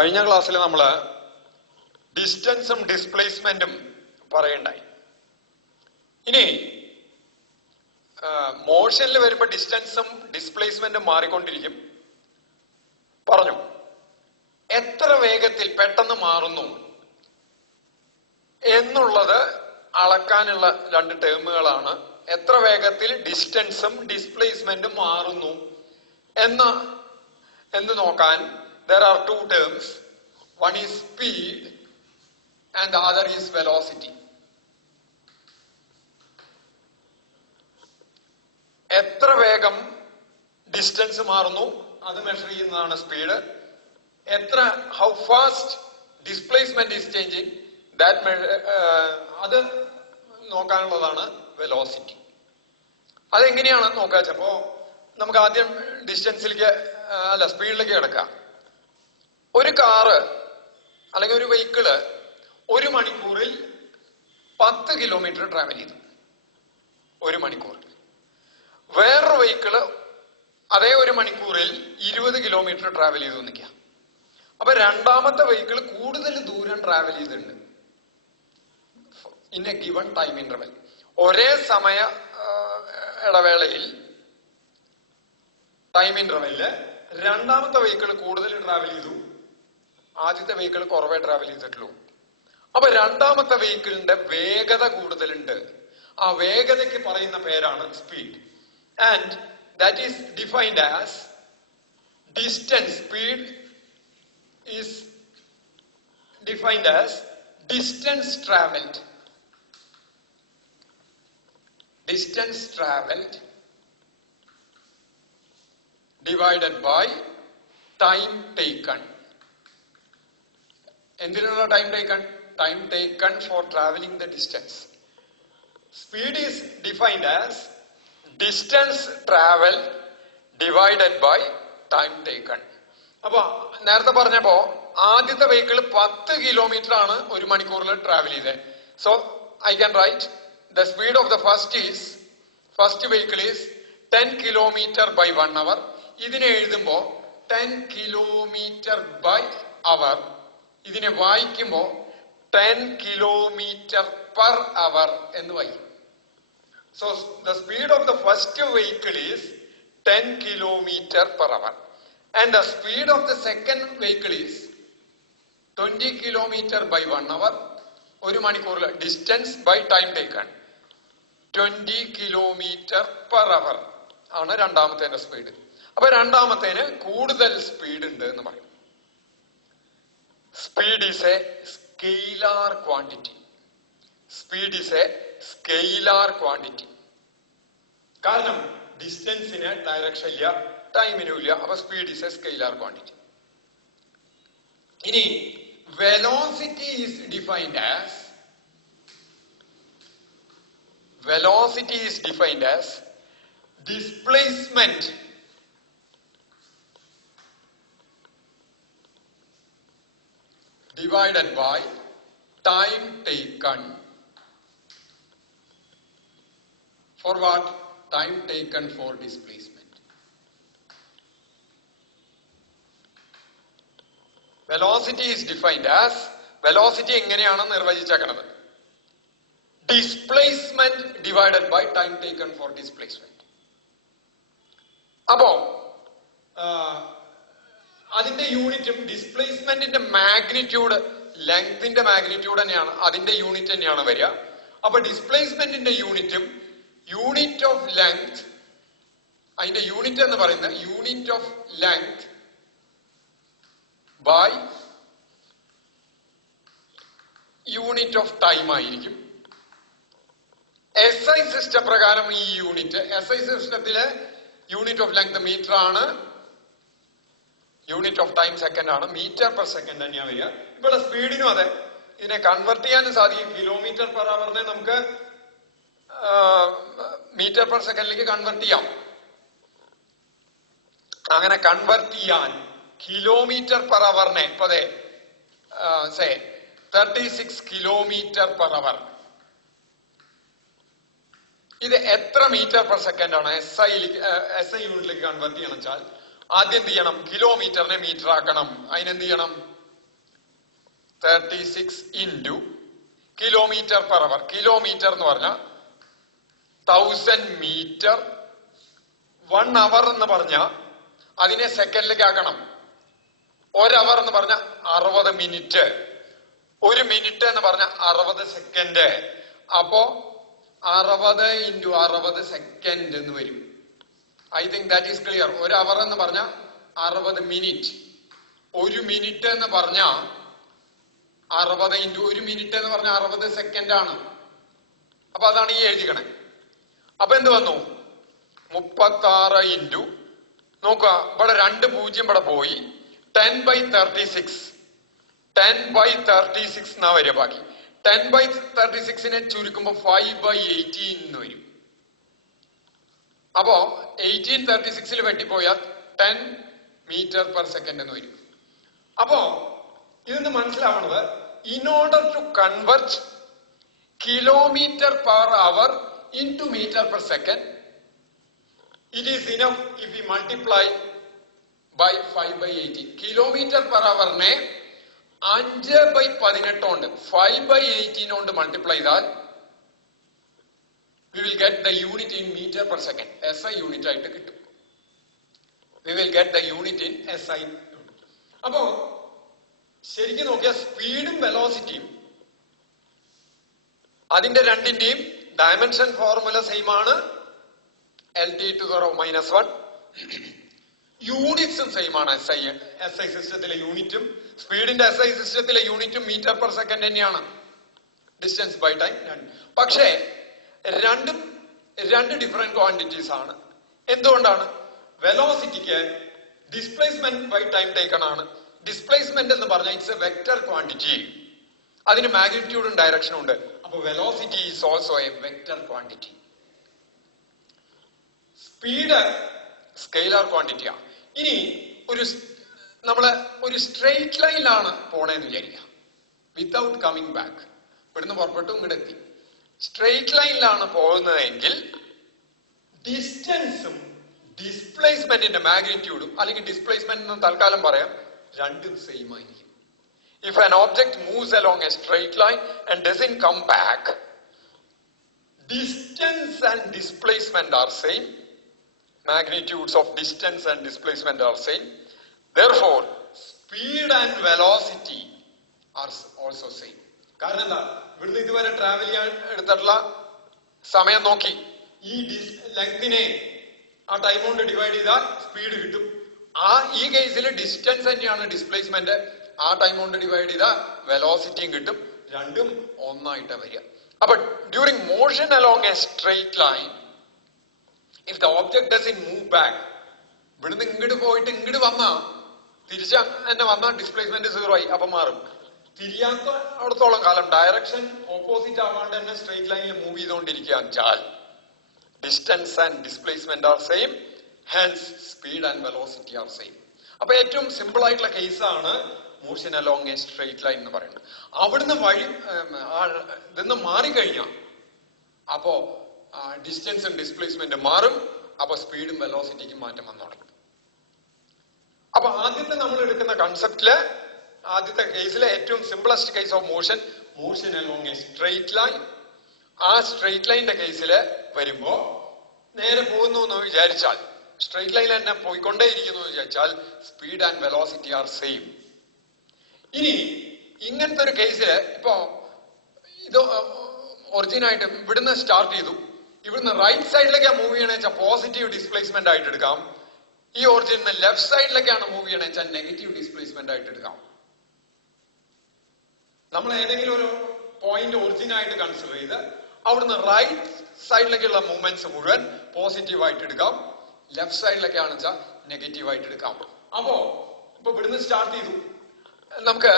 കഴിഞ്ഞ ക്ലാസ്സിൽ നമ്മൾ ഡിസ്റ്റൻസും ഡിസ്പ്ലേസ്മെന്റും പറയണ്ടായി. ഇനി മോഷനിൽ വരുമ്പോൾ ഡിസ്റ്റൻസും ഡിസ്പ്ലേസ്മെന്റും മാറിക്കൊണ്ടിരിക്കും പറഞ്ഞു. എത്ര വേഗത്തിൽ പെട്ടെന്ന് മാറുന്നു എന്നുള്ളത് അളക്കാനുള്ള രണ്ട് ടേമുകളാണ്. എത്ര വേഗത്തിൽ ഡിസ്റ്റൻസും ഡിസ്പ്ലേസ്മെന്റും മാറുന്നു എന്ന് നോക്കാൻ there are two terms. One is speed and the other is velocity. എത്ര വേഗം ഡിസ്റ്റൻസ് മാറുന്നു അത് മെഷർ ചെയ്യുന്നതാണ് speed. how fast displacement is changing അത് നോക്കാനുള്ളതാണ് വെലോസിറ്റി. അതെങ്ങനെയാണ് നോക്കാച്ചപ്പോ നമുക്ക് ആദ്യം ഡിസ്റ്റൻസിലേക്ക് സ്പീഡിലേക്ക് കിടക്കാം. ഒരു കാറ് അല്ലെങ്കിൽ ഒരു വെഹിക്കിള് 1 മണിക്കൂറിൽ 10 കിലോമീറ്റർ ട്രാവൽ ചെയ്തു. 1 മണിക്കൂറിൽ. വേറൊരു വെഹിക്കിള് അതേ 1 മണിക്കൂറിൽ 20 കിലോമീറ്റർ ട്രാവൽ ചെയ്തു നിൽക്കാം. അപ്പൊ രണ്ടാമത്തെ വെഹിക്കിൾ കൂടുതൽ ദൂരം ട്രാവൽ ചെയ്തിട്ടുണ്ട് in A given time interval. ഒരേ സമയ ഇടവേളയിൽ ടൈം ഇന്റർവെല്ലില് രണ്ടാമത്തെ വെഹിക്കിൾ കൂടുതൽ ട്രാവൽ ചെയ്തു, ആദ്യത്തെ വെഹിക്കിൾ കുറവേ ട്രാവൽ ചെയ്തിട്ടുള്ളൂ. അപ്പൊ രണ്ടാമത്തെ വെഹിക്കിളിന്റെ വേഗത കൂടുതലുണ്ട്. ആ വേഗതയ്ക്ക് പറയുന്ന പേരാണ് speed. And that is defined as distance. Speed is defined as distance travelled. Distance travelled divided by time taken. എന്തിനുള്ള time taken? Time taken for travelling the distance. Speed is defined as distance travel divided by time taken. അപ്പൊ നേരത്തെ പറഞ്ഞപ്പോ ആദ്യത്തെ vehicle 10 kilometre ആണ് 1 മണിക്കൂറിൽ travel ചെയ്തത്. So I can write the speed of the first vehicle is 10 kilometre by 1 hour. ഇതിനെ എഴുതുമ്പോ 10 kilometre by അവർ. ഇതിനെ വായിക്കുമ്പോ 10 kilometre per hour എന്ന് വായിക്കും. So the speed of the first vehicle is 10 kilometre per hour and the speed of the second vehicle is 20 kilometre by 1 hour. 1 മണിക്കൂറിൽ distance by time taken 20 kilometre per hour ആണ് രണ്ടാമത്തെ speed. അപ്പൊ രണ്ടാമത്തേന് കൂടുതൽ speed ഉണ്ട് എന്ന് പറയും. Speed is a scalar quantity. Speed is a scalar quantity. കാരണം ഡിസ്റ്റൻസിന് ഡയറക്ഷൻ ഇല്ല, ടൈമിനും ഇല്ല. അപ്പൊ speed is a scalar quantity. ഇനി velocity is defined as displacement divided by time taken. For what? Time taken for displacement. Velocity is defined as, velocity എങ്ങനെയാണ് നിർവചിച്ചേക്കുന്നത്? Displacement divided by time taken for displacement. അപ്പോ അതിന്റെ യൂണിറ്റും ഡിസ്പ്ലേസ്മെന്റിന്റെ magnitude, ലെങ്തിന്റെ magnitude തന്നെയാണ്, അതിന്റെ unit തന്നെയാണ് വരിക. അപ്പൊ ഡിസ്പ്ലേസ്മെന്റിന്റെ യൂണിറ്റും യൂണിറ്റ് ഓഫ് ലെങ്ത്, അതിന്റെ യൂണിറ്റ് എന്ന് പറയുന്നത് unit of length by unit of time ആയിരിക്കും. SI സിസ്റ്റം പ്രകാരം ഈ യൂണിറ്റ്, SI സിസ്റ്റത്തിലെ യൂണിറ്റ് ഓഫ് ലെങ്ത് മീറ്റർ ആണ്, യൂണിറ്റ് ഓഫ് ടൈം സെക്കൻഡ് ആണ്, മീറ്റർ പെർ സെക്കൻഡ് തന്നെയാണ് വരിക. ഇവിടെ സ്പീഡിനും അതെ, ഇതിനെ കൺവെർട്ട് ചെയ്യാനും സാധിക്കും. കിലോമീറ്റർ പെർ അവറിനെ നമുക്ക് മീറ്റർ പെർ സെക്കൻഡിലേക്ക് കൺവെർട്ട് ചെയ്യാം. അങ്ങനെ കൺവെർട്ട് ചെയ്യാൻ കിലോമീറ്റർ പെർ അവറിനെ ഇപ്പൊ 36 കിലോമീറ്റർ പെർ അവർ, ഇത് എത്ര മീറ്റർ പെർ സെക്കൻഡ് ആണ് SI യൂണിറ്റിലേക്ക് കൺവെർട്ട് ചെയ്യണം വെച്ചാൽ ആദ്യം എന്ത് ചെയ്യണം? കിലോമീറ്ററിനെ മീറ്റർ ആക്കണം. അതിനെന്ത് ചെയ്യണം? 36 into കിലോമീറ്റർ പെർ അവർ. കിലോമീറ്റർ എന്ന് പറഞ്ഞാൽ 1000 മീറ്റർ. 1 അവർ എന്ന് പറഞ്ഞാൽ അതിനെ സെക്കൻഡിലേക്ക് ആക്കണം. 1 അവർ എന്ന് പറഞ്ഞ 60 മിനിറ്റ്. 1 മിനിറ്റ് എന്ന് പറഞ്ഞ 60 സെക്കൻഡ്. അപ്പോ 60 into 60 സെക്കൻഡ് എന്ന് വരും. I think that is clear. 1 അവർ എന്ന് പറഞ്ഞ 60 മിനിറ്റ്. 1 മിനിറ്റ് എന്ന് പറഞ്ഞ 60 into 1 മിനിറ്റ് എന്ന് പറഞ്ഞ 60 സെക്കൻഡ് ആണ്. അപ്പൊ അതാണ് ഈ എഴുതിക്കണേ. അപ്പൊ എന്ത് വന്നു? 36 into, നോക്കുക ഇവിടെ 2 പൂജ്യം ഇവിടെ പോയി. 10/36. 10/36 എന്നാ വരിക. ബാക്കി 10/36നെ ചുരുക്കുമ്പോ 5/18 എന്ന് വരും. അപ്പോ 1836 വെട്ടിപ്പോയാൽ 10 മീറ്റർ പെർ സെക്കൻഡ് എന്ന് വരും. അപ്പോ ഇതെന്ന് മനസ്സിലാവുന്നത്, in order to convert kilometer per hour into meter per second, it is enough if we multiply by 5/18. Kilometre per അവറിനെ 5/18 കൊണ്ട് 5/18 കൊണ്ട് മൾട്ടിപ്ലൈ ചെയ്താൽ we will get the unit in meter per second. SI unit ആയിട്ട് കിട്ടും. We will get the unit in SI. അപ്പോ ശരിക്കും നോക്കിയാൽ സ്പീഡും വെലോസിറ്റിയും അതിന്റെ രണ്ടിന്റെയും ഡയമെൻഷൻ ഫോർമുല സെയിം ആണ്. LT⁻⁻1. യൂണിറ്റ്സും സെയിം ആണ്. SI സിസ്റ്റത്തിലെ യൂണിറ്റും സ്പീഡിന്റെ SI സിസ്റ്റത്തിലെ യൂണിറ്റും മീറ്റർ പെർ സെക്കൻഡ് തന്നെയാണ്. Distance by time. പക്ഷേ രണ്ടും 2 ഡിഫറെന്റ് ക്വാണ്ടിറ്റീസ് ആണ്. എന്തുകൊണ്ടാണ്? വെലോസിറ്റിക്ക് ഡിസ്പ്ലേസ്മെന്റ് ബൈ ടൈം ടേക്കൺ ആണ്. ഡിസ്പ്ലേസ്മെന്റ് എന്ന് പറഞ്ഞാൽ ഇറ്റ്സ് എ വെക്ടർ ക്വാണ്ടിറ്റി. അതിന് മാഗ്നിറ്റ്യൂഡും ഡയറക്ഷനും ഉണ്ട്. അപ്പൊ velocity is also a vector quantity. Speed scalar ക്വാണ്ടിറ്റിയാ. ഇനി നമ്മള് ഒരു സ്ട്രെയിറ്റ് ലൈനിലാണ് പോണേന്ന് വിചാരിക്കുക. Without coming back. ഇവിടുന്ന് പുറപ്പെട്ടു ഇങ്ങോട്ട് എത്തി. സ്ട്രെയിറ്റ് ലൈനിലാണ് പോകുന്നതെങ്കിൽ ഡിസ്റ്റൻസും ഡിസ്പ്ലേസ്മെന്റിന്റെ മാഗ്നിറ്റ്യൂഡും, അല്ലെങ്കിൽ ഡിസ്പ്ലേസ്മെന്റ് എന്ന് തൽക്കാലം പറയാം, രണ്ടും സെയിം ആയിരിക്കും. If an object moves along a straight line and doesn't come back, distance and displacement are same. Magnitudes of distance and displacement are same. Therefore, speed and velocity are also same. കാരണം എന്താ? ഇവിടുന്ന് ഇതുവരെ travel ചെയ്യാൻ എടുത്തിട്ടുള്ള സമയം നോക്കി ഈ ലെങ്തിനെ ആ ടൈം കൊണ്ട് ഡിവൈഡ് ചെയ്താൽ സ്പീഡ് കിട്ടും. ഈ കേസിൽ ഡിസ്റ്റൻസ് തന്നെയാണ് ഡിസ്പ്ലേസ്മെന്റ്. ആ ടൈം കൊണ്ട് ഡിവൈഡ് ചെയ്താൽ വെലോസിറ്റിയും കിട്ടും. രണ്ടും ഒന്നായിട്ട് വരിക. അപ്പൊ during motion along A straight line, if the object doesn't move back, ഇവിടുന്ന് ഇങ്ങോട്ട് പോയിട്ട് ഇങ്ങോട്ട് വന്നാ തിരിച്ച തന്നെ വന്നാൽ ഡിസ്പ്ലേസ്മെന്റ് 0 ആയി. അപ്പൊ മാറും. തിരിയാത്ത അവിടത്തോളം കാലം ഡയറക്ഷൻ ഓപ്പോസിറ്റ് ആവാണ്ട് തന്നെ സ്ട്രെയിറ്റ് ലൈനിൽ മൂവ് ചെയ്തുകൊണ്ടിരിക്കുകയാണെന്ന് വെച്ചാൽ distance and displacement are same. Hence speed and velocity are same. അപ്പൊ ഏറ്റവും സിമ്പിൾ ആയിട്ടുള്ള കേസാണ് motion along A straight line എന്ന് പറയുന്നത്. അവിടുന്ന് ഇതൊന്ന് മാറിക്കഴിഞ്ഞാൽ അപ്പോ ഡിസ്റ്റൻസും ഡിസ്പ്ലേസ്മെന്റും മാറും. അപ്പൊ സ്പീഡും വെലോസിറ്റിക്കും മാറ്റം വന്നു തുടങ്ങും. അപ്പൊ ആദ്യത്തെ നമ്മൾ എടുക്കുന്ന കൺസെപ്റ്റില് ആദ്യത്തെ കേസിലെ ഏറ്റവും simplest case of motion along A straight line. ആ സ്ട്രെയിറ്റ് ലൈനിന്റെ കേസിൽ വരുമ്പോ നേരെ പോകുന്നു എന്ന് വിചാരിച്ചാൽ, സ്ട്രെയിറ്റ് ലൈൻ തന്നെ പോയിക്കൊണ്ടേയിരിക്കുന്നു എന്ന് വിചാരിച്ചാൽ speed and velocity are same. ഇനി ഇങ്ങനത്തെ ഒരു കേസിൽ ഇപ്പോ ഇത് ഒറിജിനായിട്ട് ഇവിടുന്ന് സ്റ്റാർട്ട് ചെയ്തു, ഇവിടുന്ന് റൈറ്റ് സൈഡിലേക്കാണ് മൂവ് ചെയ്യണമെന്ന് വെച്ചാൽ പോസിറ്റീവ് ഡിസ്പ്ലേസ്മെന്റ് ആയിട്ട് എടുക്കാം. ഈ ഒറിജിനിൽ ലെഫ്റ്റ് സൈഡിലേക്കാണ് മൂവ് ചെയ്യണമെന്ന് വെച്ചാൽ നെഗറ്റീവ് ഡിസ്പ്ലേസ്മെന്റ് ആയിട്ട് എടുക്കാം. നമ്മൾ ഏതെങ്കിലും ഒരു പോയിന്റ് ഒറിജിനായിട്ട് കൺസിഡർ ചെയ്ത് അവിടുന്ന് റൈറ്റ് സൈഡിലേക്കുള്ള മൂവ്മെന്റ്സ് മുഴുവൻ പോസിറ്റീവ് ആയിട്ട് എടുക്കാം. ലെഫ്റ്റ് സൈഡിലേക്കാണെന്ന് വെച്ചാൽ നെഗറ്റീവ് ആയിട്ട് എടുക്കാം. അപ്പോ ഇപ്പൊ ഇവിടുന്ന് സ്റ്റാർട്ട് ചെയ്തു, നമുക്ക്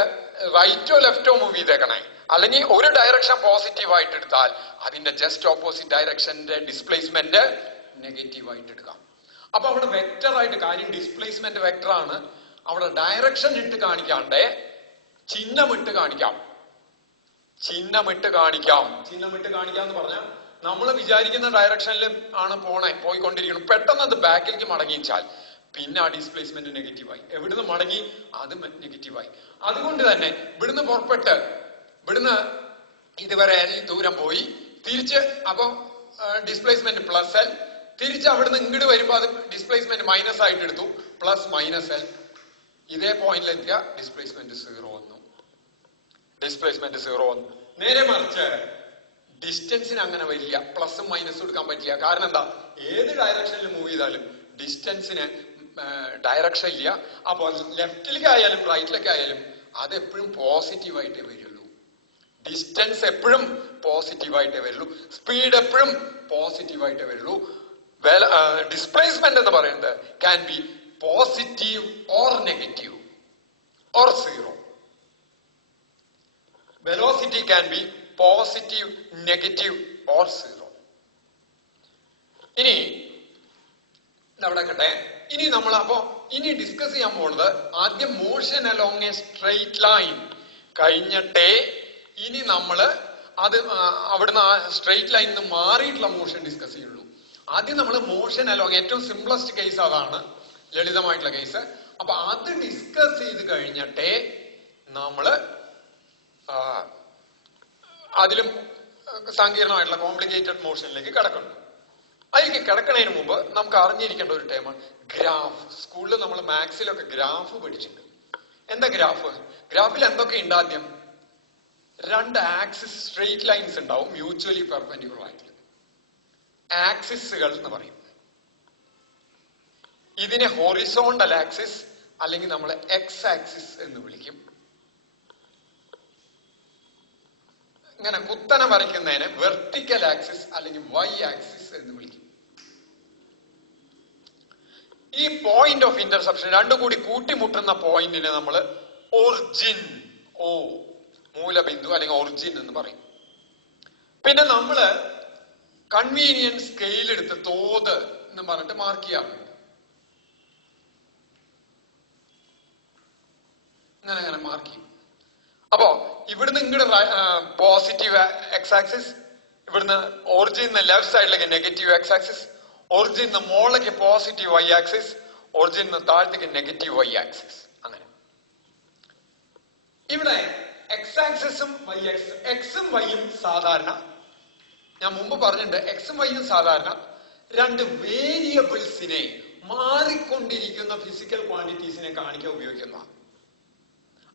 റൈറ്റോ ലെഫ്റ്റോ മൂവ് ചെയ്തേക്കണേ. അല്ലെങ്കിൽ ഒരു ഡയറക്ഷൻ പോസിറ്റീവ് ആയിട്ട് എടുത്താൽ അതിന്റെ ജസ്റ്റ് ഓപ്പോസിറ്റ് ഡയറക്ഷന്റെ ഡിസ്പ്ലേസ്മെന്റ് നെഗറ്റീവ് ആയിട്ട് എടുക്കാം. അപ്പൊ അവിടെ വെക്ടർ ആയിട്ട് കാര്യം ഡിസ്പ്ലേസ്മെന്റ് വെക്ടർ ആണ്. അവിടെ ഡയറക്ഷൻ ഇട്ട് കാണിക്കാണ്ട് ചിഹ്നമിട്ട് കാണിക്കാം. ചിഹ്നമിട്ട് കാണിക്കാം എന്ന് പറഞ്ഞാൽ നമ്മൾ വിചാരിക്കുന്ന ഡയറക്ഷനിൽ ആണ് പോയിക്കൊണ്ടിരിക്കണം. പെട്ടെന്ന് അത് ബാക്കിലേക്ക് മടങ്ങിച്ചാൽ പിന്നെ ആ ഡിസ്പ്ലേസ്മെന്റ് നെഗറ്റീവായി. എവിടുന്ന് മടങ്ങി അത് നെഗറ്റീവായി. അതുകൊണ്ട് തന്നെ ഇവിടുന്ന് പുറപ്പെട്ട് ഇവിടുന്ന് ഇതുവരെ ദൂരം പോയി തിരിച്ച് അപ്പൊ ഡിസ്പ്ലേസ്മെന്റ് പ്ലസ് എൽ, തിരിച്ച് അവിടുന്ന് ഇങ്ങോട്ട് വരുമ്പോ അത് ഡിസ്പ്ലേസ്മെന്റ് മൈനസ് ആയിട്ട് എടുത്തു, പ്ലസ് മൈനസ് എൽ. ഇതേ പോയിന്റിലെത്തിയ ഡിസ്പ്ലേസ്മെന്റ് 0 വന്നു. ഡിസ്പ്ലേസ്മെന്റ് 0 വന്നു. നേരെ മറിച്ച് ഡിസ്റ്റൻസിന് അങ്ങനെ വരില്ല, പ്ലസും മൈനസും എടുക്കാൻ പറ്റില്ല. കാരണം എന്താ, ഏത് ഡയറക്ഷനിൽ മൂവ് ചെയ്താലും ഡിസ്റ്റൻസിന് ഡയറക്ഷൻ ഇല്ല. അപ്പൊ ലെഫ്റ്റിലേക്ക് ആയാലും റൈറ്റിലേക്ക് ആയാലും അത് എപ്പോഴും പോസിറ്റീവായിട്ടേ വരുള്ളൂ. ഡിസ്റ്റൻസ് എപ്പോഴും പോസിറ്റീവായിട്ടേ വരുള്ളൂ. സ്പീഡ് എപ്പോഴും പോസിറ്റീവായിട്ടേ വരുള്ളൂ. ഡിസ്പ്ലേസ്മെന്റ് എന്ന് പറയുന്നത് can be positive or negative or 0. Velocity can be positive, negative or 0. ഇനി നടക്കട്ടെ. ഇനി നമ്മൾ ഇനി ഡിസ്കസ് ചെയ്യാൻ പോകുന്നത് ആദ്യം motion along A straight line കഴിഞ്ഞിട്ടേ ഇനി നമ്മള് അത് അവിടുന്ന് ആ സ്ട്രെയിറ്റ് ലൈനിൽ നിന്ന് മാറിയിട്ടുള്ള മോഷൻ ഡിസ്കസ് ചെയ്യുള്ളൂ. ആദ്യം നമ്മൾ മോഷൻ അലോങ്, ഏറ്റവും സിംപ്ലസ്റ്റ് കേസ് അതാണ്, ലളിതമായിട്ടുള്ള കേസ്. അപ്പൊ അത് ഡിസ്കസ് ചെയ്ത് കഴിഞ്ഞിട്ടേ നമ്മള് അതിലും സങ്കീർണമായിട്ടുള്ള കോംപ്ലിക്കേറ്റഡ് മോഷനിലേക്ക് കിടക്കണം. അതിലേക്ക് കിടക്കുന്നതിന് മുമ്പ് നമുക്ക് അറിഞ്ഞിരിക്കേണ്ട ഒരു ടേമാണ് ഗ്രാഫ്. സ്കൂളിൽ നമ്മൾ മാത്സിലൊക്കെ ഗ്രാഫ് പഠിച്ചിട്ടുണ്ട്. എന്താ ഗ്രാഫ്? ഗ്രാഫിൽ എന്തൊക്കെ ഉണ്ട്? ആദ്യം 2 ആക്സിസ് സ്ട്രെയിറ്റ് ലൈൻസ് ഉണ്ടാവും, മ്യൂച്വലി പെർപെൻഡിക്കുലർ ആയിട്ട്, ആക്സിസുകൾ എന്ന് പറയും. ഇതിനെ ഹൊറിസോണ്ടൽ ആക്സിസ് അല്ലെങ്കിൽ നമ്മൾ എക്സ് ആക്സിസ് എന്ന് വിളിക്കും. ഇങ്ങനെ കുത്തനെ വരയ്ക്കുന്നതിന് വെർട്ടിക്കൽ ആക്സിസ് അല്ലെങ്കിൽ വൈ ആക്സിസ് എന്ന് വിളിക്കും. ഈ പോയിന്റ് ഓഫ് ഇന്റർസെപ്ഷൻ രണ്ടും കൂടി കൂട്ടിമുട്ടുന്ന പോയിന്റിനെ നമ്മൾ ഒറിജിൻ, മൂലബിന്ദു അല്ലെങ്കിൽ ഒറിജിൻ എന്ന് പറയും. പിന്നെ നമ്മള് കൺവീനിയൻസ് സ്കെയിൽ എടുത്ത് തോത് എന്ന് പറഞ്ഞിട്ട് മാർക്ക് ചെയ്യാറുണ്ട്. അങ്ങനെ മാർക്ക് ചെയ്യും. അപ്പോ ഇവിടുന്ന് ഇങ്ങോട്ട് പോസിറ്റീവ് എക്സ് ആക്സിസ്, ഇവിടുന്ന് ഒറിജിൻ ലെഫ്റ്റ് സൈഡിലേക്ക് നെഗറ്റീവ് എക്സ് ആക്സിസ്, ഒറിജിൻ മോളിലേക്ക് പോസിറ്റീവ് വൈ ആക്സിസ്, ഒറിജിൻ താഴത്തേക്ക് നെഗറ്റീവ് വൈ ആക്സിസ്. അങ്ങനെ ഇവിടെ എക്സ് ആക്സിസും വൈ ആക്സിസും, എക്സും വൈയും സാധാരണ ഞാൻ മുമ്പ് പറഞ്ഞിട്ടുണ്ട്, എക്സും വൈയും സാധാരണ 2 വേരിയബിൾസിനെ, മാറിക്കൊണ്ടിരിക്കുന്ന ഫിസിക്കൽ ക്വാണ്ടിറ്റീസിനെ കാണിക്കാൻ ഉപയോഗിക്കുന്ന.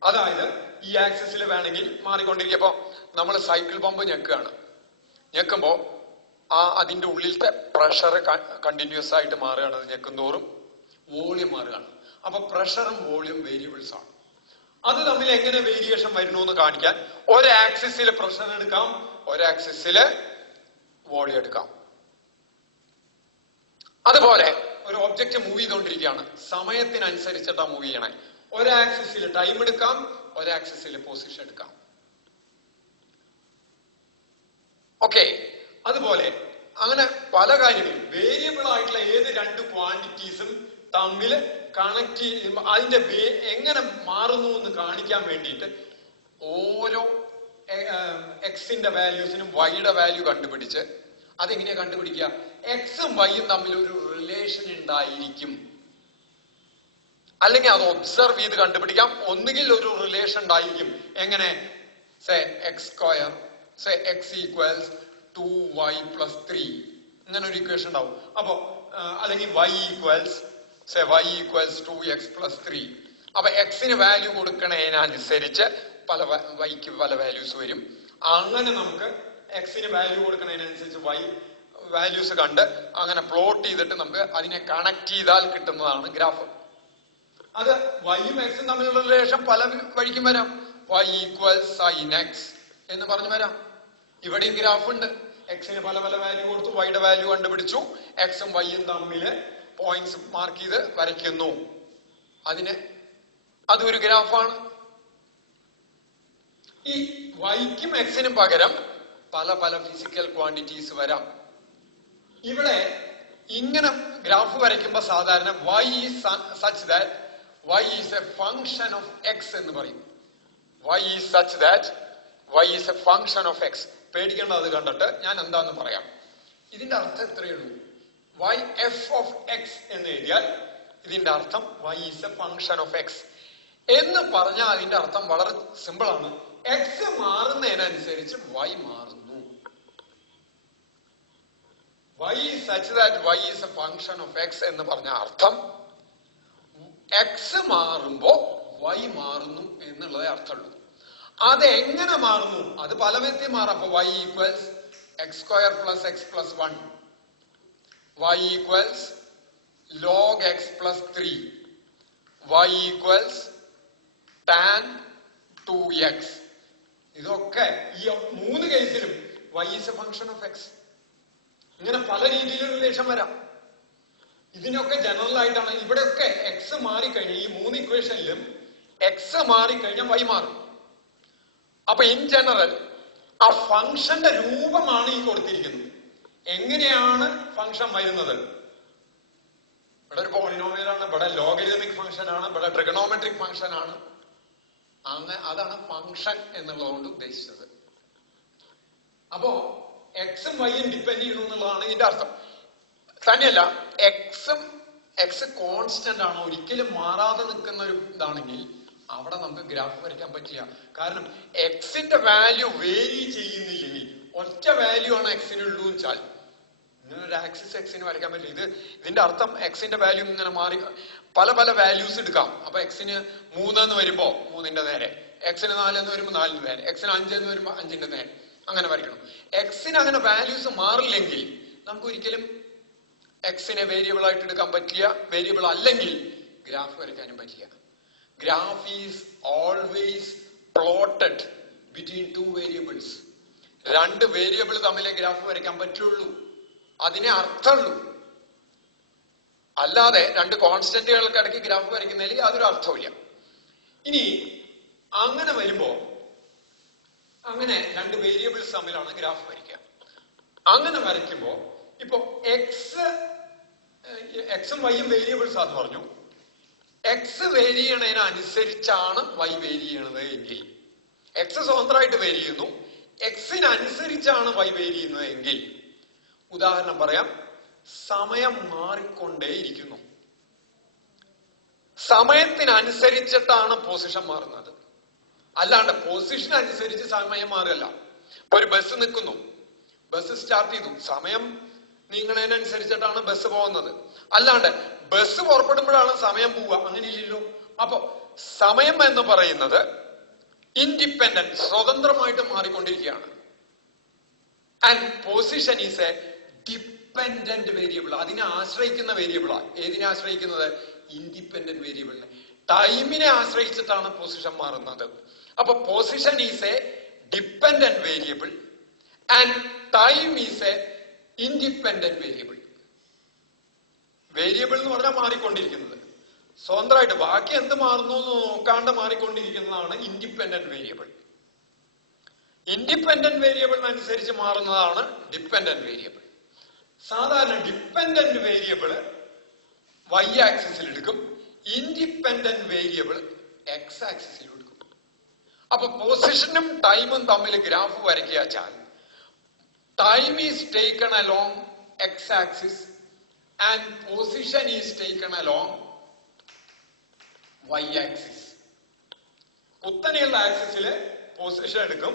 അതായത് ഈ ആക്സിസിൽ വേണമെങ്കിൽ മാറിക്കൊണ്ടിരിക്കുമ്പോ നമ്മൾ സൈക്കിൾ പമ്പ് ഞെക്കുമ്പോ അതിന്റെ ഉള്ളിലത്തെ പ്രഷർ കണ്ടിന്യൂസ് ആയിട്ട് മാറുകയാണ്. അത് ഞെക്കുന്തോറും വോളിയം മാറുകയാണ്. അപ്പൊ പ്രഷറും വോളിയം വേരിയബിൾസ് ആണ്. അത് തമ്മിൽ എങ്ങനെ വേരിയേഷൻ വരുന്നു എന്ന് കാണിക്കാൻ ഒരു ആക്സിസിൽ പ്രഷർ എടുക്കാം, ഒരു ആക്സിസിൽ വോളിയം എടുക്കാം. അതുപോലെ ഒരു ഒബ്ജക്റ്റ് മൂവ് ചെയ്തുകൊണ്ടിരിക്കുകയാണ്, സമയത്തിനനുസരിച്ചിട്ടാ മൂവ് ചെയ്യണേ. ഒരു ആക്സിസിൽ ടൈം എടുക്കാം, ഒരു ആക്സിസിൽ പൊസിഷൻ എടുക്കാം. ഓക്കെ. അതുപോലെ അങ്ങനെ പല കാര്യങ്ങളും വേരിയബിൾ ആയിട്ടുള്ള ഏത് 2 ക്വാണ്ടിറ്റീസും തമ്മിൽ കണക്ട് ചെയ്യുമ്പോൾ അതിന്റെ എങ്ങനെ മാറുന്നു എന്ന് കാണിക്കാൻ വേണ്ടിയിട്ട് ഓരോ എക്സിന്റെ വാല്യൂസിനും വൈയുടെ വാല്യൂ കണ്ടുപിടിച്ച്, അതെങ്ങനെയാ കണ്ടുപിടിക്കുക? എക്സും വൈയും തമ്മിൽ ഒരു റിലേഷൻ ഉണ്ടായിരിക്കും, അല്ലെങ്കിൽ അത് ഒബ്സർവ് ചെയ്ത് കണ്ടുപിടിക്കാം. ഒന്നുകിൽ ഒരു റിലേഷൻ ഉണ്ടായിരിക്കും. എങ്ങനെ? Say X square, say X equals 2y + 3, ഇങ്ങനെ ഒരു ഇക്വേഷൻ ഉണ്ടാവും. അപ്പോ അല്ലെങ്കിൽ y equals say y equals 2x + 3. അപ്പൊ എക്സിന് വാല്യൂ കൊടുക്കണതിനനുസരിച്ച് വൈക്ക് പല വാല്യൂസ് വരും. അങ്ങനെ നമുക്ക് എക്സിന് വാല്യൂ കൊടുക്കുന്നതിനനുസരിച്ച് വൈ വാല്യൂസ് കണ്ട് അങ്ങനെ പ്ലോട്ട് ചെയ്തിട്ട് നമുക്ക് അതിനെ കണക്ട് ചെയ്താൽ കിട്ടുന്നതാണ് ഗ്രാഫ്. അത് വൈയും എക്സും തമ്മിലുള്ള റിലേഷൻ പല വഴിക്കും വരാം. y ഈക്വൽസ് sin x എന്ന് പറഞ്ഞു വരാം. ഇവിടെയും ഗ്രാഫ് ഉണ്ട്. എക്സിന് പല വാല്യൂ കൊടുത്തു, വൈയുടെ വാല്യൂ കണ്ടുപിടിച്ചു, എക്സും വൈയും തമ്മില് പോയിന്റ്സ് മാർക്ക് ചെയ്ത് വരയ്ക്കുന്നു. അതൊരു ഗ്രാഫാണ്. ഈ വൈക്കും എക്സിനും പകരം പല ഫിസിക്കൽ ക്വാണ്ടിറ്റീസ് വരാം. ഇവിടെ ഇങ്ങനെ ഗ്രാഫ് വരയ്ക്കുമ്പോ സാധാരണ y is such that y is a function of x എന്ന് പറയും. y is such that y is a function of x. പേടിക്കേണ്ട, അത് കണ്ടിട്ട് ഞാൻ എന്താന്ന് പറയാം. ഇതിന്റെ അർത്ഥം എത്രയേ ഉള്ളൂ. y f of x എന്ന് എഴുതിയാൽ ഇതിന്റെ അർത്ഥം y is a function of x എന്ന് പറഞ്ഞാൽ അതിന്റെ അർത്ഥം വളരെ സിമ്പിൾ ആണ്. x മാറുന്നതിനനുസരിച്ച് y മാറുന്നു. y is such that y is a function of x എന്ന് പറഞ്ഞ അർത്ഥം x മാറുമ്പോ y മാറുന്നു എന്നുള്ളതേ അർത്ഥമുള്ളൂ. അത് എങ്ങനെ മാറുന്നു? അത് പല വിധത്തിൽ മാറാം. അപ്പൊ y equals x square plus x plus 1, y equals log x plus 3, y equals tan 2x. ഇതൊക്കെ ഈ 3 കേസിലും y is a function of x. ഇങ്ങനെ പല രീതിയിലും റിലേഷൻ വരാം. ഇതിനൊക്കെ ജനറൽ ആയിട്ടാണ്. ഇവിടെയൊക്കെ x മാറിക്കഴിഞ്ഞാൽ ഈ 3 ഇക്വേഷനിലും x മാറിക്കഴിഞ്ഞാൽ y മാറും. അപ്പൊ ഇൻ ജനറൽ ആ ഫംഗ്ഷന്റെ രൂപമാണ് ഈ കൊടുത്തിരിക്കുന്നത്. എങ്ങനെയാണ് ഫംഗ്ഷൻ വരുന്നത്? ഇവിടെ ഒരു പോളിനോമിയൽ ആണ്, ഇവിടെ ലോഗരിതമിക് ഫംഗ്ഷൻ ആണ്, ഇവിടെ ട്രിഗണോമെട്രിക് ഫംഗ്ഷൻ ആണ്. അതാണ് ഫംഗ്ഷൻ എന്നുള്ളതുകൊണ്ട് ഉദ്ദേശിച്ചത്. അപ്പോ എക്സും വൈയും ഡിപ്പെൻഡ് ചെയ്യുന്നു എന്നുള്ളതാണ് ഇതിന്റെ അർത്ഥം. തന്നെയല്ല, എക്സ് കോൺസ്റ്റന്റ് ആണ്, ഒരിക്കലും മാറാതെ നിൽക്കുന്ന ഒരു ഇതാണെങ്കിൽ അവിടെ നമുക്ക് ഗ്രാഫ് വരയ്ക്കാൻ പറ്റില്ല. കാരണം എക്സിന്റെ വാല്യൂ വേരി ചെയ്യുന്നില്ലെങ്കിൽ ഒറ്റ വാല്യൂ ആണ് എക്സിനുള്ളൂ വെച്ചാൽ ഇങ്ങനെ ഒരു ആക്സിസ് എക്സിന് വരയ്ക്കാൻ പറ്റില്ല. ഇതിന്റെ അർത്ഥം എക്സിന്റെ വാല്യൂ ഇങ്ങനെ മാറി പല പല വാല്യൂസ് എടുക്കാം. അപ്പൊ എക്സിന് 3 എന്ന് വരുമ്പോ 3ന്റെ നേരെ, എക്സിന് 4 എന്ന് വരുമ്പോ 4ന്റെ നേരെ, എക്സിന് 5 എന്ന് വരുമ്പോ 5ന്റെ നേരെ, അങ്ങനെ വരയ്ക്കണം. എക്സിന് അങ്ങനെ വാല്യൂസ് മാറില്ലെങ്കിൽ നമുക്ക് ഒരിക്കലും എക്സിനെ വേരിയബിൾ ആയിട്ട് എടുക്കാൻ പറ്റില്ല. വേരിയബിൾ അല്ലെങ്കിൽ ഗ്രാഫ് വരയ്ക്കാനും പറ്റില്ല. Graph is always plotted between 2 variables. 2 variable തമ്മിലെ ഗ്രാഫ് വരയ്ക്കാൻ പറ്റുള്ളൂ. അതിനെ അർത്ഥമുള്ളൂ. അല്ലാതെ 2 കോൺസ്റ്റന്റുകൾക്ക് ഇടയ്ക്ക് ഗ്രാഫ് വരയ്ക്കുന്നതിൽ യാതൊരു അർത്ഥമില്ല. ഇനി അങ്ങനെ വരുമ്പോ അങ്ങനെ 2 വേരിയബിൾസ് തമ്മിലാണ് ഗ്രാഫ് വരയ്ക്കുക. അങ്ങനെ വരയ്ക്കുമ്പോ ഇപ്പൊ എക്സും വൈയും വേരിയബിൾസ് ആണെന്ന് പറഞ്ഞു. എക്സ് വേരി ചെയ്യണതിനനുസരിച്ചാണ് വൈ വേരി ചെയ്യണത് എങ്കിൽ, എക്സ് സ്വതന്ത്രമായിട്ട് വേരി ചെയ്യുന്നു, എക്സിനനുസരിച്ചാണ് വൈ വേരി ചെയ്യുന്നത് എങ്കിൽ, ഉദാഹരണം പറയാം, സമയം മാറിക്കൊണ്ടേയിരിക്കുന്നു. സമയത്തിനനുസരിച്ചിട്ടാണ് പൊസിഷൻ മാറുന്നത്. അല്ലാണ്ട് പൊസിഷൻ അനുസരിച്ച് സമയം മാറുകയല്ല. ഇപ്പൊ ഒരു ബസ് നിൽക്കുന്നു, ബസ് സ്റ്റാർട്ട് ചെയ്തു, സമയം നീങ്ങണതിനനുസരിച്ചിട്ടാണ് ബസ് പോകുന്നത്. അല്ലാണ്ട് ബസ് പുറപ്പെടുമ്പോഴാണ് സമയം പോവുക, അങ്ങനെയില്ലല്ലോ. അപ്പൊ സമയം എന്ന് പറയുന്നത് ഇൻഡിപെൻഡന്റ്, സ്വതന്ത്രമായിട്ട് മാറിക്കൊണ്ടിരിക്കുകയാണ്. And position is A dependent variable, അതിനെ ആശ്രയിക്കുന്ന വേരിയബിളാണ്. ഏതിനെ ആശ്രയിക്കുന്നത്? ഇൻഡിപെൻഡന്റ് വേരിയബിളിനെ. ടൈമിനെ ആശ്രയിച്ചിട്ടാണ് പൊസിഷൻ മാറുന്നത്. അപ്പൊ position is A dependent variable and time is A independent variable. Variable എന്ന് പറഞ്ഞാൽ മാറിക്കൊണ്ടിരിക്കുന്നത്, സ്വതന്ത്രമായിട്ട് ബാക്കി എന്ത് മാറുന്നു എന്ന് നോക്കാണ്ട് മാറിക്കൊണ്ടിരിക്കുന്നതാണ് ഇൻഡിപെൻഡന്റ് വേരിയബിൾ. ഇൻഡിപെൻഡന്റ് വേരിയബിളിനനുസരിച്ച് മാറുന്നതാണ് ഡിപ്പെൻഡന്റ് വേരിയബിൾ. സാധാരണ ഡിപ്പെൻഡന്റ് വേരിയബിൾ വൈ ആക്സിസിൽ എടുക്കും, ഇൻഡിപെൻഡന്റ് വേരിയബിൾ എക്സ് ആക്സിസിൽ എടുക്കും. അപ്പൊ പൊസിഷനും ടൈമും തമ്മിൽ ഗ്രാഫ് വരയ്ക്കുക വെച്ചാൽ time is taken along x-axis and position is taken along y-axis. കുത്തനെയുള്ള ആക്സിസില് പൊസിഷൻ എടുക്കും,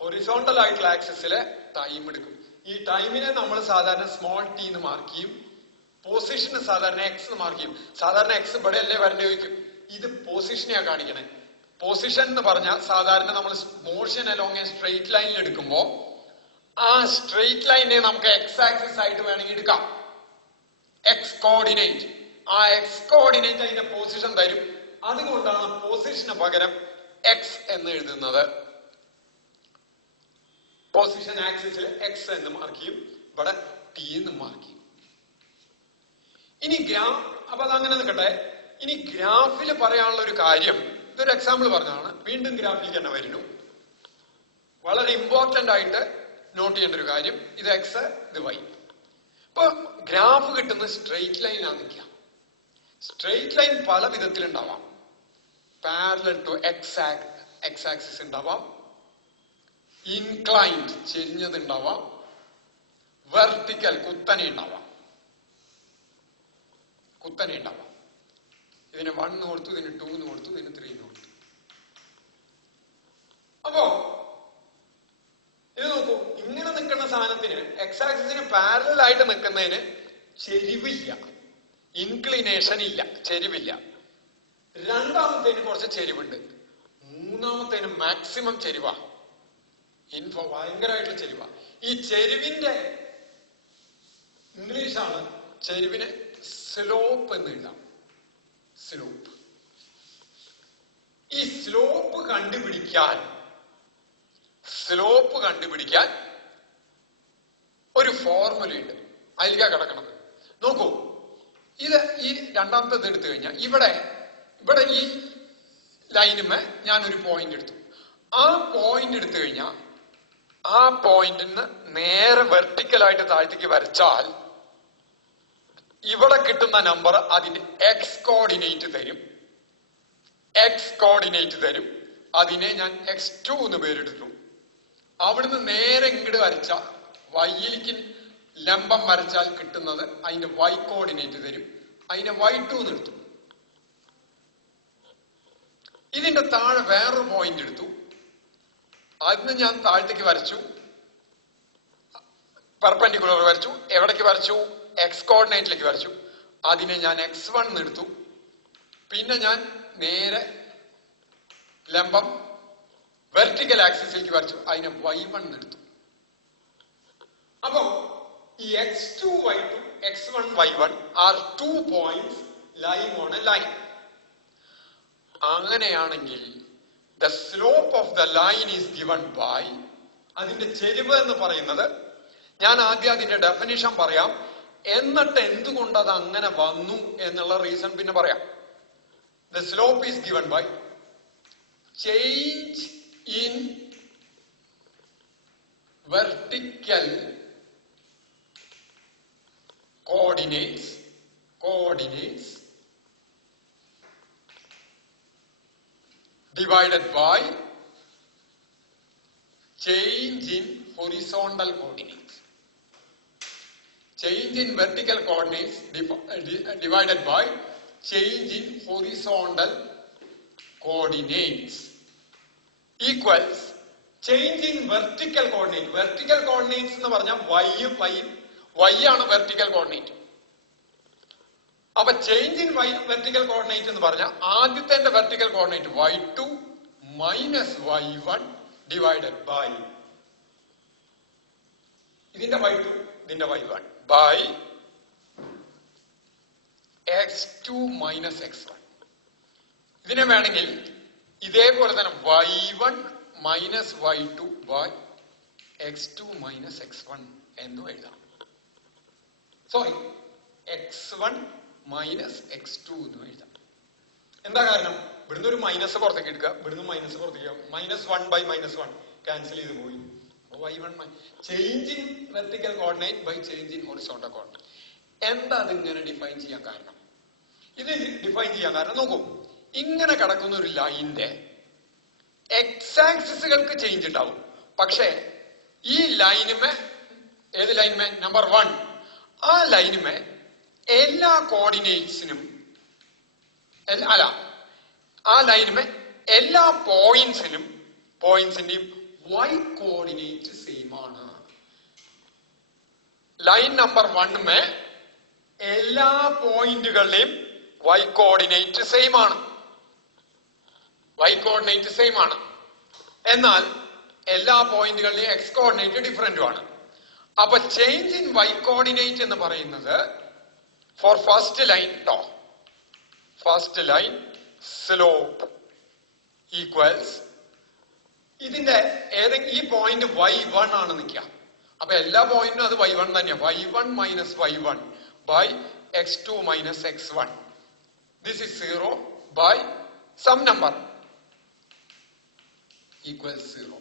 ഹൊറിസോണ്ടൽ ആയിട്ടുള്ള ആക്സിസില് ടൈം എടുക്കും. ഈ ടൈമിനെ നമ്മൾ സാധാരണ സ്മോൾ ടി എന്ന് മാർക്ക് ചെയ്യും, പൊസിഷന് സാധാരണ എക്സ് എന്ന് മാർക്ക് ചെയ്യും. സാധാരണ എക്സ് ഇവിടെ അല്ലേ വരേണ്ടി ചോദിക്കും. ഇത് പൊസിഷനെയാ കാണിക്കണേ. പൊസിഷൻ എന്ന് പറഞ്ഞാൽ സാധാരണ നമ്മൾ മോഷൻ അലോങ് എ സ്ട്രെയിറ്റ് ലൈനിൽ എടുക്കുമ്പോ ആ സ്ട്രെയിറ്റ് ലൈനെ നമുക്ക് എക്സ് ആക്സിസ് ആയിട്ട് വേണമെങ്കിൽ എടുക്കാം. എക്സ് കോർഡിനേറ്റ്, ആ എക്സ് കോർഡിനേറ്റ് അതിന്റെ പൊസിഷൻ തരും. അതുകൊണ്ടാണ് പൊസിഷന് പകരം എക്സ് എന്ന് എഴുതുന്നത്. പൊസിഷൻ ആക്സിസിൽ എക്സ് എന്ന് മാർക്ക് ചെയ്യും, ഇവിടെ ടി എന്ന് മാർക്ക് ചെയ്യും. ഇനി ഗ്രാഫ്, അപ്പൊ അതങ്ങനെ നിൽക്കട്ടെ. ഇനി ഗ്രാഫിൽ പറയാനുള്ള ഒരു കാര്യം, ഇതൊരു എക്സാമ്പിൾ പറഞ്ഞതാണ്, വീണ്ടും ഗ്രാഫിലേക്ക് തന്നെ വരുന്നു. വളരെ ഇമ്പോർട്ടന്റ് ആയിട്ട് നോട്ട് ചെയ്യേണ്ട ഒരു കാര്യം, ഇത് എക്സ്, ഇത് വൈ. ഇപ്പൊ ഗ്രാഫ് കിട്ടുന്ന സ്ട്രെയിറ്റ് ലൈനാണ് നിൽക്കുക. സ്ട്രെയിറ്റ് ലൈൻ പല വിധത്തിലുണ്ടാവാം. പാരലൽ ടു എക്സ് ആക്സിസ് ഉണ്ടാവാം, ഇൻക്ലൈൻഡ് ചെരിഞ്ഞത് ഉണ്ടാവാം, വെർട്ടിക്കൽ കുത്തനെ ഉണ്ടാവാം. കുത്തനെ ഉണ്ടാവാം. ഇതിന് 1 എന്ന് കൊടുത്തു, ഇതിന് 2 എന്ന് കൊടുത്തു, ഇതിന് 3 എന്ന് കൊടുത്തു. അപ്പോ ഇത് നോക്കൂ, ഇങ്ങനെ നിൽക്കുന്ന സാധനത്തിന് എക്സ് ആക്സിസിന് പാരലൽ ആയിട്ട് നിൽക്കുന്നതിന് ചെരിവില്ല, ഇൻക്ലിനേഷൻ ഇല്ല, ചെരിവില്ല. രണ്ടാമത്തേന് കുറച്ച് ചെരിവുണ്ട്, മൂന്നാമത്തേന് മാക്സിമം ചെരിവാ, ഭയങ്കരമായിട്ടുള്ള ചെരിവാ. ഈ ചെരിവിന്റെ ഇംഗ്ലീഷാണ് ചെരിവിന് സ്ലോപ്പ് എന്ന് എഴുതാം. സ്ലോപ്പ്. ഈ സ്ലോപ്പ് കണ്ടുപിടിക്കാൻ ഒരു ഫോർമുലയുണ്ട്, അതിലേക്കാ കിടക്കണത്. നോക്കൂ, ഇത് ഈ രണ്ടാമത്തെ എടുത്തു കഴിഞ്ഞാൽ ഇവിടെ ഈ ലൈനുമേ ഞാനൊരു പോയിന്റ് എടുത്തു. ആ പോയിന്റ് എടുത്തു കഴിഞ്ഞാൽ ആ പോയിന്റിൽ നിന്ന് നേരെ വെർട്ടിക്കലായിട്ട് താഴത്തേക്ക് വരച്ചാൽ ഇവിടെ കിട്ടുന്ന നമ്പർ അതിന്റെ എക്സ് കോർഡിനേറ്റ് തരും. അതിനെ ഞാൻ x2 എന്ന് പേരെടുത്തു. അവിടുന്ന് നേരെ ഇങ്ങോട്ട് വരച്ച വൈയിലേക്ക് ലംബം വരച്ചാൽ കിട്ടുന്നത് അതിന്റെ y കോർഡിനേറ്റ് തരും. അതിനെ y2 എന്ന് എടുത്തു. ഇതിന്റെ താഴെ വേറൊരു പോയിന്റ് എടുത്തു. അതിന് ഞാൻ താഴത്തേക്ക് വരച്ചു, പെർപെൻഡിക്കുലർ വരച്ചു. എവിടേക്ക് വരച്ചു? എക്സ് കോർഡിനേറ്റിലേക്ക് വരച്ചു. അതിനെ ഞാൻ x1 എന്ന് എടുത്തു. പിന്നെ ഞാൻ നേരെ ലംബം വെർട്ടിക്കൽ ആക്സിസിലേക്ക് വരച്ചു. അതിനെ y1 എന്ന് എടുത്തു. അപ്പോ ഈ x2, y2, x1, y1 are 2 points lying on a line. അങ്ങനെയാണെങ്കിൽ the slope of the line is given by, അതിന്റെ ചെരിവ് എന്ന് പറയുന്നത്, ഞാൻ ആദ്യം അതിന്റെ ഡെഫിനിഷൻ പറയാം, എന്നിട്ട് എന്തുകൊണ്ട് അത് അങ്ങനെ വന്നു എന്നുള്ള റീസൺ പിന്നെ പറയാം. The slope is given by change in vertical coordinates divided by change in horizontal coordinates. Change in vertical coordinates divided by change in horizontal coordinates equals change in vertical coordinate. Vertical coordinates എന്ന് പറഞ്ഞാൽ y ആണ് vertical coordinate. അപ്പൊ change in vertical coordinate എന്ന് പറഞ്ഞാൽ ആദ്യത്തെ vertical coordinate y2 minus y1 divided by ഇതിന്റെ y2 ഇതിന്റെ y1 by x2 minus x1. ഇതിനെ വേണമെങ്കിൽ ഇതേപോലെ തന്നെ y1 minus y2 by x2 minus x1 എന്നും എഴുതാം. സോറി, x1 മൈനസ് x2 എന്ന് എഴുതാം. എന്താ കാരണം? ഇവിടുന്ന് ഒരു മൈനസ് പുറത്തേക്ക് എടുക്കുക, ഇവിടുന്ന് മൈനസ് പുറത്തേക്ക്, -1 ബൈ -1 ക്യാൻസൽ ചെയ്ത് പോയി. y1 change in vertical coordinate by change in horizontal coordinate. എന്താ അതിങ്ങനെ ഡിഫൈൻ ചെയ്യാൻ കാരണം? ഇത് ഡിഫൈൻ ചെയ്യാൻ കാരണം നോക്കൂ, ഇങ്ങനെ കിടക്കുന്ന ഒരു ലൈനിന്റെ എക്സ് ആക്സിസുകൾക്ക് ചേഞ്ച് ഉണ്ടാവും. പക്ഷേ ഈ ലൈനുമേ, ഏത് ലൈനുമേ? നമ്പർ 1, ആ ലൈനുമേ എല്ലാ കോർഡിനേറ്റ്സിനും ആ ലൈനുമേ എല്ലാ പോയിന്റ്സിന്റെയും y കോർഡിനേറ്റ് സെയിം ആണ്. ലൈൻ നമ്പർ 1 എല്ലാ പോയിന്റുകളുടെയും y കോർഡിനേറ്റ് സെയിം ആണ്. എന്നാൽ എല്ലാ പോയിന്റുകളുടെയും x കോർഡിനേറ്റ് ഡിഫറന്റും ആണ്. അപ്പൊ ചേഞ്ച് ഇൻ y കോർഡിനേറ്റ് എന്ന് പറയുന്നത് for first line slope equals ഇതിന്റെ ഈ പോയിന്റ് y1 ആണ് നിൽക്കുക. അപ്പൊ എല്ലാ പോയിന്റിനും അത് y1 തന്നെയാണ്. y1 minus y1 by x2 minus x1. This is 0 by some number equals 0.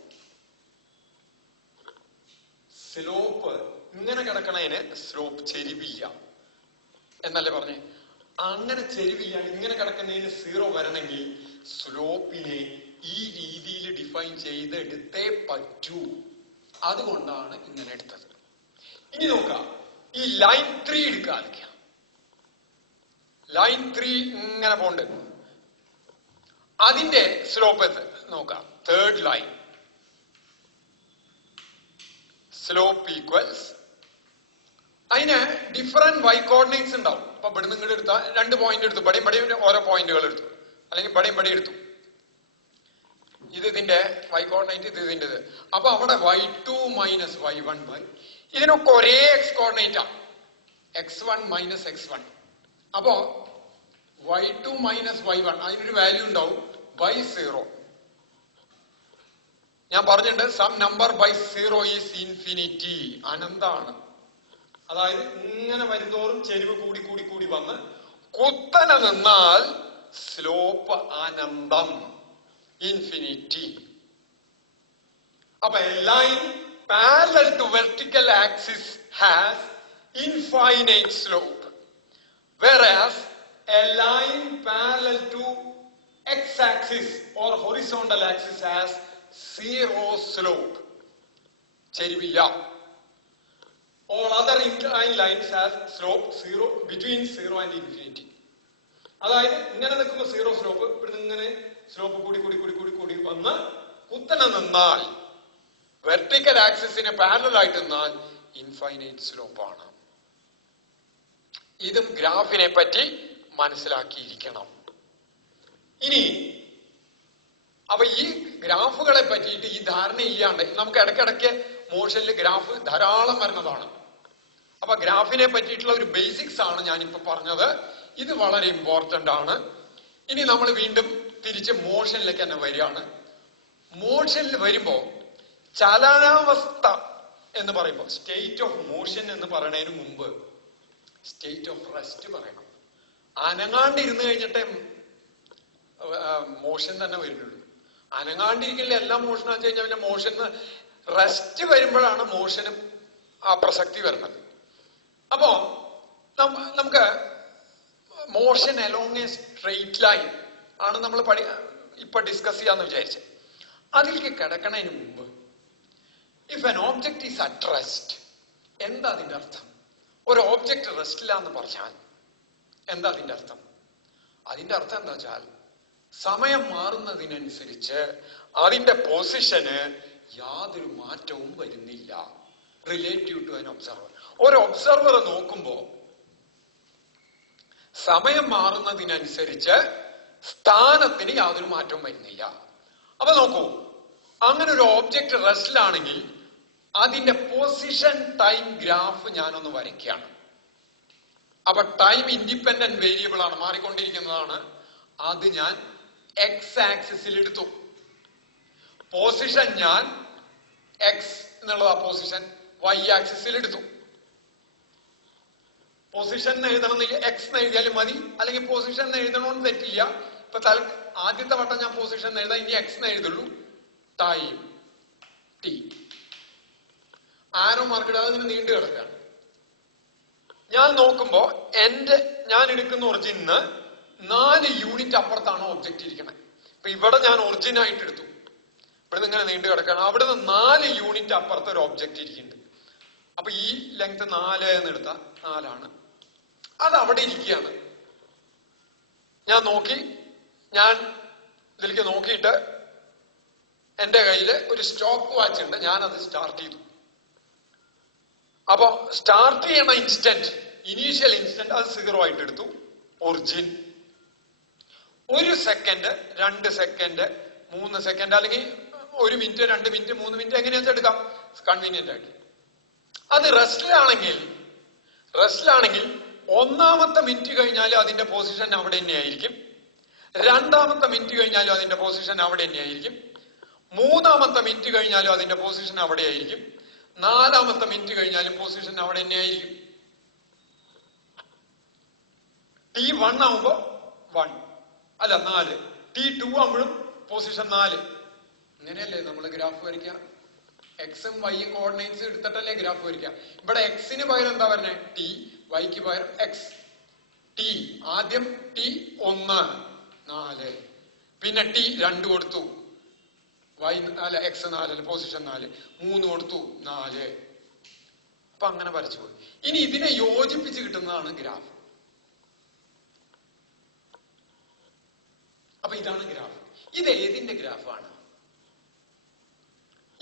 Slope ഇങ്ങനെ കിടക്കണതിന് സ്ലോപ്പ് ചെരിവില്ല എന്നല്ലേ പറഞ്ഞേ? അങ്ങനെ ചെരിവില്ല, ഇങ്ങനെ കിടക്കുന്നതിന് 0 വരണമെങ്കിൽ സ്ലോപ്പിനെ ഈ രീതിയിൽ ഡിഫൈൻ ചെയ്തെടുത്തേ പറ്റൂ. അതുകൊണ്ടാണ് ഇങ്ങനെ എടുത്തത്. ഇനി നോക്കാം, ഈ ലൈൻ 3 എടുക്കാതിരിക്കുക. ലൈൻ 3 ഇങ്ങനെ പോണ്ട്. അതിന്റെ സ്ലോപ്പ് നോക്കാം. തേർഡ് ലൈൻ സ്ലോപ്പ് ഈക്വൽസ്, അതിന് ഡിഫറെന്റ് y കോർഡിനേറ്റ്സ് ഉണ്ടാവും. അപ്പൊ ഇവിടെ നിങ്ങൾ എടുത്താൽ 2 പോയിന്റ് എടുത്തു, ബടിയും ബടിയും ഓരോ പോയിന്റുകൾ എടുത്തു, അല്ലെങ്കിൽ ബടിയും ബടി എടുത്തു. ഇത് ഇതിന്റെ y കോർഡിനേറ്റ്, ഇത് ഇതിൻ്റെത്. അപ്പൊ അവിടെ y2 മൈനസ് y1 ബൈ, ഇതിനൊക്കെ ഒരേ x കോർഡിനേറ്റാ, x1 മൈനസ് x1. അപ്പോ y2 മൈനസ് y1 അതിനൊരു വാല്യൂ ഉണ്ടാവും ബൈ 0. ഞാൻ പറഞ്ഞിട്ടുണ്ട് some number by 0 is infinity, അനന്താണ്. അതായത് ഇങ്ങനെ വരുന്തോറും ചെരിവ് കൂടി കൂടി കൂടി വന്ന് കുത്തനെ നിന്നാൽ സ്ലോപ്പ് അനന്തം, ഇൻഫിനിറ്റി. അപ്പൊ a line parallel to vertical axis has infinite slope, whereas a line parallel to x-axis or horizontal axis has zero slope, ചെരിവില്ല. All other inclined lines have slope 0, between 0 and infinity. അതായത് ഇങ്ങനെ നിൽക്കുമ്പോൾ 0 slope, ഇവിടെ ഇങ്ങനെ slope കൂടി കൂടി കൂടി കൂടി കൂടി വന്ന് കുത്തനെ നിന്നാൽ, വെർട്ടിക്കൽ ആക്സിസിന് പാരലൽ ആയിട്ട് നിന്നാൽ ഇൻഫൈനൈറ്റ് സ്ലോപ്പാണ്. ഇതും ഗ്രാഫിനെ പറ്റി മനസ്സിലാക്കിയിരിക്കണം. ഇനി അപ്പൊ ഈ ഗ്രാഫുകളെ പറ്റിയിട്ട് ഈ ധാരണ ഇല്ലാണ്ട് നമുക്ക് ഇടയ്ക്കിടയ്ക്ക് മോഷനിൽ ഗ്രാഫ് ധാരാളം വരുന്നതാണ്. അപ്പൊ ഗ്രാഫിനെ പറ്റിയിട്ടുള്ള ഒരു ബേസിക്സ് ആണ് ഞാനിപ്പോ പറഞ്ഞത്. ഇത് വളരെ ഇമ്പോർട്ടന്റ് ആണ്. ഇനി നമ്മൾ വീണ്ടും തിരിച്ച് മോഷനിലേക്ക് തന്നെ വരികയാണ്. മോഷനിൽ വരുമ്പോ ചലനാവസ്ഥ എന്ന് പറയുമ്പോൾ, സ്റ്റേറ്റ് ഓഫ് മോഷൻ എന്ന് പറയുന്നതിന് മുമ്പ് സ്റ്റേറ്റ് ഓഫ് റെസ്റ്റ് പറയണം. അനങ്ങാണ്ടിരുന്ന് കഴിഞ്ഞിട്ടേ മോഷൻ തന്നെ വരുന്നുള്ളൂ. അനങ്ങാണ്ടിരിക്കില്ല എല്ലാ മോഷനും വെച്ച് കഴിഞ്ഞാൽ പിന്നെ മോഷൻ റെസ്റ്റ് വരുമ്പോഴാണ് മോഷനും ആ പ്രസക്തി വരുന്നത്. അപ്പോ നമുക്ക് motion along A straight line ആണ് നമ്മൾ ഇപ്പൊ ഡിസ്കസ് ചെയ്യാന്ന് വിചാരിച്ചു. അതിലേക്ക് കിടക്കണതിന് മുമ്പ് if an object is at rest, എന്താ അതിന്റെ അർത്ഥം? ഒരു ഓബ്ജക്റ്റ് റെസ്റ്റില്ല എന്ന് പറഞ്ഞാൽ എന്താ അതിന്റെ അർത്ഥം? അതിന്റെ അർത്ഥം എന്താ വെച്ചാൽ സമയം മാറുന്നതിനനുസരിച്ച് അതിന്റെ പൊസിഷന് യാതൊരു മാറ്റവും വരുന്നില്ല, റിലേറ്റീവ് ടു ആൻ ഒബ്സർവർ. ഒരു ഒബ്സർവർ നോക്കുമ്പോ സമയം മാറുന്നതിനനുസരിച്ച് സ്ഥാനത്തിന് യാതൊരു മാറ്റവും വരുന്നില്ല. അപ്പൊ നോക്കൂ, അങ്ങനെ ഒരു ഓബ്ജക്റ്റ് റെസ്റ്റിലാണെങ്കിൽ അതിന്റെ പൊസിഷൻ ടൈം ഗ്രാഫ് ഞാനൊന്ന് വരയ്ക്കുകയാണ്. അപ്പൊ ടൈം ഇൻഡിപെൻഡന്റ് വേരിയബിൾ ആണ്, മാറിക്കൊണ്ടിരിക്കുന്നതാണ്. അത് ഞാൻ എക്സ് ആക്സിസിൽ എടുത്തു. പൊസിഷൻ ഞാൻ എക്സ് എന്നുള്ളതാ പൊസിഷൻ, വൈ ആക്സിസിൽ എടുത്തു. പൊസിഷൻ എഴുതണമെന്നില്ല, എക്സ് എന്ന് എഴുതിയാലും മതി, അല്ലെങ്കിൽ പൊസിഷൻ എഴുതണമെന്ന് തെറ്റില്ല. ഇപ്പൊ ആദ്യത്തെ വട്ടം ഞാൻ പൊസിഷൻ എഴുതാം, ഇനി എക്സ് എന്ന് എഴുതുള്ളൂ. ടൈം ടി, ആരോ മാർക്കിടാതെ അതിന് നീണ്ടു കിടക്കുകയാണ്. ഞാൻ നോക്കുമ്പോ ഞാൻ എടുക്കുന്ന ഒറിജിന് 4 യൂണിറ്റ് അപ്പുറത്താണ് ഒബ്ജക്റ്റ് ഇരിക്കുന്നത്. ഇപ്പൊ ഇവിടെ ഞാൻ ഒറിജിൻ ആയിട്ട് എടുത്തു, ഇവിടെ ഇങ്ങനെ നീണ്ടു കിടക്കുകയാണ്. അവിടുന്ന് 4 യൂണിറ്റ് അപ്പുറത്ത് ഒരു ഒബ്ജക്റ്റ് ഇരിക്കുന്നുണ്ട്. അപ്പൊ ഈ ലെങ്ത് 4 എന്ന് എടുത്താൽ 4 ആണ്. അത് അവിടെ ഇരിക്കുകയാണ്. ഞാൻ ഇതിലേക്ക് നോക്കിയിട്ട് എന്റെ കയ്യില് ഒരു സ്റ്റോപ്പ് വാച്ച് ഉണ്ട്, ഞാനത് സ്റ്റാർട്ട് ചെയ്തു. അപ്പൊ സ്റ്റാർട്ട് ചെയ്യണ ഇൻസ്റ്റന്റ്, ഇനീഷ്യൽ ഇൻസ്റ്റന്റ് അത് 0 ആയിട്ട് എടുത്തു. ഒറിജിൻ 1 സെക്കൻഡ്, 2 സെക്കൻഡ്, 3 സെക്കൻഡ്, അല്ലെങ്കിൽ 1 മിനിറ്റ്, 2 മിനിറ്റ്, 3 മിനിറ്റ് എങ്ങനെയാ എടുക്കാം കൺവീനിയന്റ് ആയിട്ട്. അത് റെസ്റ്റിലാണെങ്കിൽ ഒന്നാമത്തെ മിനിറ്റ് കഴിഞ്ഞാലും അതിന്റെ പൊസിഷൻ അവിടെ തന്നെയായിരിക്കും. രണ്ടാമത്തെ മിനിറ്റ് കഴിഞ്ഞാലും അതിന്റെ പൊസിഷൻ അവിടെ തന്നെയായിരിക്കും. മൂന്നാമത്തെ മിനിറ്റ് കഴിഞ്ഞാലും അതിന്റെ പൊസിഷൻ അവിടെ ആയിരിക്കും. 4ാമത്തെ മിനിറ്റ് കഴിഞ്ഞാലും പൊസിഷൻ അവിടെ തന്നെയായിരിക്കും. T1 ആവുമ്പോ 1 അല്ല 4, T2 ആവുമ്പോഴും പൊസിഷൻ 4. ഇങ്ങനെയല്ലേ നമ്മൾ ഗ്രാഫ് വരയ്ക്കുക? എക്സും വൈയും കോർഡിനേറ്റ്സ് എടുത്തിട്ടല്ലേ ഗ്രാഫ് വരയ്ക്കുക. ഇവിടെ എക്സിന് പകരം എന്താ പറഞ്ഞത്? ടി, വൈക്ക് പകരം എക്സ്. ടി ആദ്യം T1 4, പിന്നെ T2 കൊടുത്തു, വൈ അല്ല എക്സ് 4 പൊസിഷൻ 4, 3 കൊടുത്തു 4. അപ്പൊ അങ്ങനെ വരച്ചു പോയി. ഇനി ഇതിനെ യോജിപ്പിച്ച് കിട്ടുന്നതാണ് ഗ്രാഫ്. അപ്പൊ ഇതാണ് ഗ്രാഫ്. ഇത് ഏതിന്റെ ഗ്രാഫാണ്?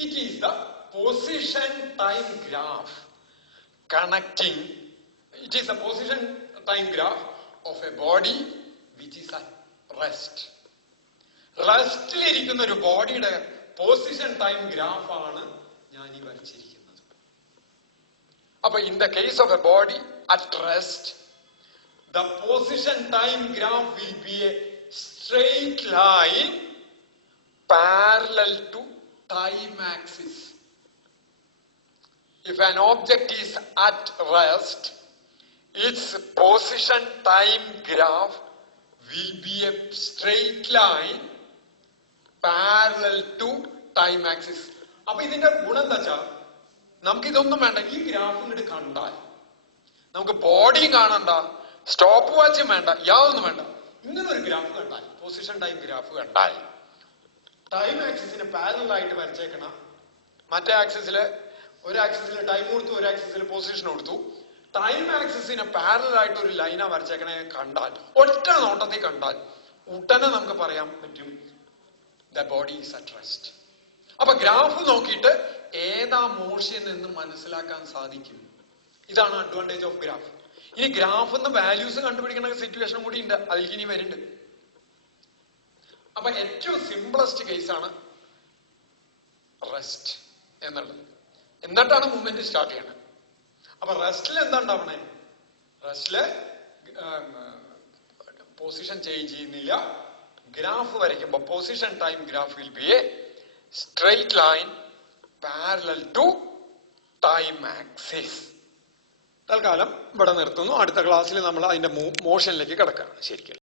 It is the position time graph connecting. It is the position time graph of a body which is at rest. റെസ്റ്റിലിരിക്കുന്ന ഒരു ബോഡിയുടെ പൊസിഷൻ ടൈം ഗ്രാഫാണ് ഞാൻ ഈ വരച്ചിരിക്കുന്നത്. അപ്പൊ in the case of a body at rest, the position time graph will be a straight line parallel to time axis. If an object is at rest, its position time graph will be a straight line parallel to time axis. അപ്പൊ ഇതിന്റെ ഗുണം എന്താ വെച്ചാൽ നമുക്ക് ഇതൊന്നും വേണ്ട, ഈ graph ഇങ്ങോട്ട് കണ്ടാൽ നമുക്ക് ബോഡിയും കാണണ്ട, സ്റ്റോപ്പ് വാച്ചും വേണ്ട, യാതൊന്നും വേണ്ട. ഇങ്ങനെ ഒരു ഗ്രാഫ് കണ്ടാൽ, പൊസിഷൻ ടൈം ഗ്രാഫ് കണ്ടാൽ, ടൈം ആക്സിസിന് പാരലൽ ആയിട്ട് വരച്ചേക്കണ മറ്റേ ആക്സിസില് ഒരു ആക്സിസിൽ ടൈം കൊടുത്തു, ഒരു ആക്സിസിൽ പൊസിഷൻ കൊടുത്തു, ടൈം ആക്സിസിന് പാരലൽ ആയിട്ട് ഒരു ലൈനാ വരച്ചേക്കണേ കണ്ടാൽ, ഒറ്റ നോട്ടത്തിൽ കണ്ടാൽ ഉടനെ നമുക്ക് പറയാൻ പറ്റും the body is at rest. അപ്പൊ ഗ്രാഫ് നോക്കിയിട്ട് ഏതാ മോഷൻ എന്ന് മനസ്സിലാക്കാൻ സാധിക്കും. ഇതാണ് അഡ്വാൻറ്റേജ് ഓഫ് ഗ്രാഫ്. ഇനി ഗ്രാഫിന്ന് വാല്യൂസ് കണ്ടുപിടിക്കുന്ന സിറ്റുവേഷനും കൂടി ഉണ്ട്, അതിലേക്ക് ഇനി വരുന്നുണ്ട്. അപ്പൊ ഏറ്റവും സിംപിളസ്റ്റ് കേസാണ് റെസ്റ്റ് എന്നുള്ളത്. എന്നിട്ടാണ് മൂവ്മെന്റ് സ്റ്റാർട്ട് ചെയ്യണത്. അപ്പൊ റെസ്റ്റിൽ എന്താ ഉണ്ടാവണേ? റെസ്റ്റില് പൊസിഷൻ ചേഞ്ച് ചെയ്യുന്നില്ല. ഗ്രാഫ് വരയ്ക്കുമ്പോ position time graph will be a straight line parallel to time axis. തൽക്കാലം ഇവിടെ നിർത്തുന്നു. അടുത്ത ക്ലാസ്സിൽ നമ്മൾ അതിന്റെ മോഷനിലേക്ക് കിടക്കാം. ശരിക്കും